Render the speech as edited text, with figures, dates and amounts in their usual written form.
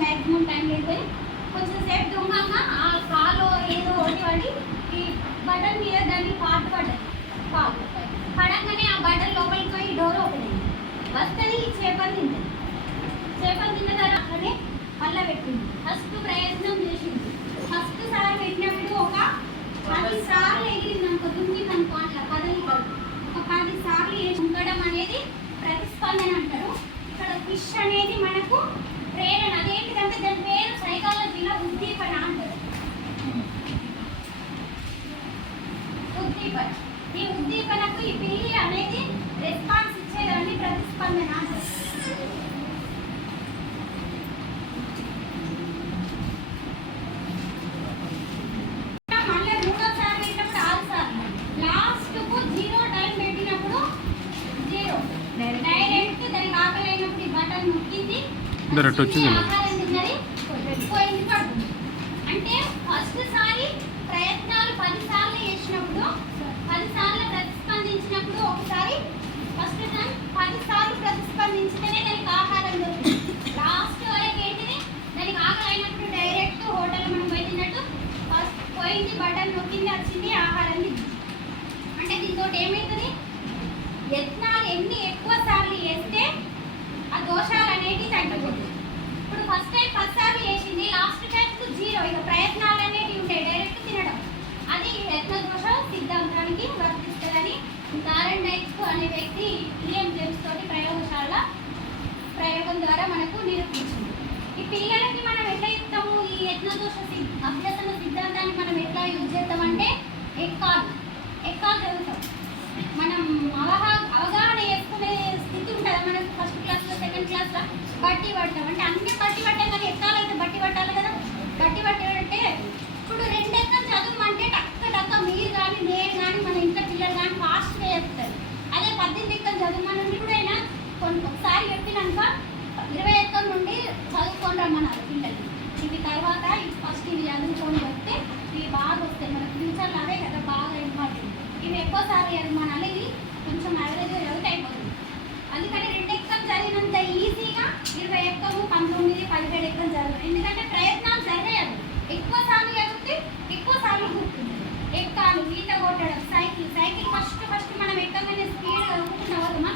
Maximum time లేకపోయి కొంచెం సేపు దొంగగా ఆ కాలో ఏదో ఒకటి పడి ఈ బటన్ మీద దాన్ని పాటు పడ్డది. కాలు పడంగానే ఆ బటన్ లోపలికి పోయి డోర్ ఓపెన్ అయింది. వస్తుంది చేపలు తింటుంది. చేపలు తిన్న తర్వాతనే పళ్ళ పెట్టింది. ఫస్ట్ ప్రయత్నం చేసింది. ఫస్ట్ సారి పెట్టినప్పుడు ఒక 10 సార్లు ఎగిరింది అనుకో, దుంకింది అనుకో, అట్లా కదలికలు ఒక 10 సార్లు ఉండడం అనేది ప్రతిస్పందన అంటారు. ఇక్కడ ఫిష్ అనేది మనకు ప్రేరణ. అదేంటిదంటే దాని పేరు సైకాలజీలో ఉద్దీపన అంటారు. ఉద్దీపన. ఈ ఉద్దీపనకు ఈ పిల్లి అనేది రెస్పాన్స్ ఇచ్చేదాన్ని ప్రతిస్పందన అంటారు. మళ్ళీ మూడోసారి పెట్టినప్పుడు 6 సార్లు, లాస్ట్కు 0 టైం పెట్టినప్పుడు 0 డైరెక్ట్ దానికి ఆకలి అయినప్పుడు ఈ బటన్ నొక్కింది, ఆహారం తిన్నది, పోయింది, పడుతుంది. అంటే ఫస్ట్ సారి ప్రయత్నాలు 10 సార్లు చేసినప్పుడు 10 సార్లు ప్రతిస్పందించినప్పుడు ఒకసారి ఫస్ట్ టైం 10 సార్లు ప్రతిస్పందించితేనే దానికి ఆహారం దొరుకుతుంది. లాస్ట్ వరకు ఏంటిది, దానికి ఆకలి అయినప్పుడు డైరెక్ట్ హోటల్ మనం పోయి తిన్నట్టు ఫస్ట్ పోయింది, బటన్ నొక్కింది, వచ్చింది, ఆహారం తింది. అంటే దీంతో ఏమవుతుంది, యత్నాలు ఎన్ని ఎక్కువ సార్లు చేస్తే ఆ దోషాలు అనేవి తగ్గిపోతుంది. ఇప్పుడు ఫస్ట్ టైం 10 సార్లు చేసింది, లాస్ట్ టైంకు 0. ఇక ప్రయత్నాలు అనేవి ఉంటాయి, డైరెక్ట్ తినడం. అది యత్న దోష సిద్ధాంతానికి వర్తిస్తుందని థారెన్డైక్ అనే వ్యక్తి విలియం జేమ్స్ తోటి ప్రయోగం ద్వారా మనకు నిరూపించింది. ఈ పిల్లలకి మనం ఎట్లా ఇస్తాము, ఈ యత్న దోష అభ్యసన సిద్ధాంతాన్ని మనం ఎట్లా యూజ్ చేస్తామంటే ఎక్కాలు చదువుతాం. మనం అవగాహన చేసుకునే స్థితి ఉంటుంది మనకు. ఫస్ట్ క్లాస్లో, సెకండ్ క్లాస్లో బట్టి పడతాం. అంటే అన్ని బట్టి పట్టాం, కానీ ఎక్కాలైతే బట్టి పట్టాలి కదా. బట్టి పట్టాలంటే ఇప్పుడు 2 ఎక్కలు చదువుమంటే టక్క మీరు కానీ నేను కానీ మన ఇంట్లో పిల్లలు కానీ ఫాస్ట్గా చెప్తారు. అదే 18 ఎక్కలు చదువుమని ఇప్పుడైనా ఒకసారి చెప్పినాక 20 ఎక్కల నుండి చదువుకొని రమ్మన్నారు పిల్లలు. ఇవి తర్వాత ఫస్ట్ ఇవి చదువుకొని చెప్తే ఇవి బాగా వస్తాయి మన ఫ్యూచర్లో. అవే కదా బాగా ఇంపార్టెంట్. ఇవి ఎక్కువసారి చదువుమనాలి, ఇవి కొంచెం యావరేజ్గా చదివితే అయిపోతుంది. అందుకని 2 ఎక్కలు చదివినంత ఈజీగా 20 ఎక్కలు, 19, 17 ఎక్కలు చదువు. ఎందుకంటే ప్రయత్నాలు జరగదు. ఎక్కువ సార్లు చదివితే ఎక్కువ సార్లు గుర్తుంది. ఎక్కాలు, ఈత కొట్టడం, సైకిల్ ఫస్ట్ మనం ఎక్కగానే స్పీడ్గా అనుకుంటున్న వాళ్ళమా